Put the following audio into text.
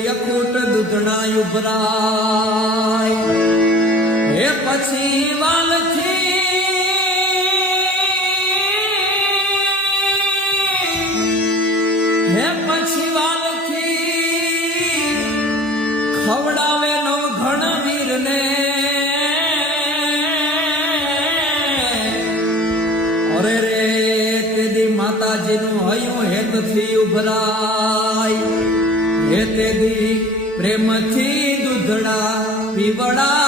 યકૂટ દૂધણા ઉભરાય હે પછી વાલથી ખવડાવે નો ઘણ વીરને અરે રે તેદી માતાજીનું હૈયું હેતથી ઉભરાય હે તેદી પ્રેમથી દૂધડા પીવડા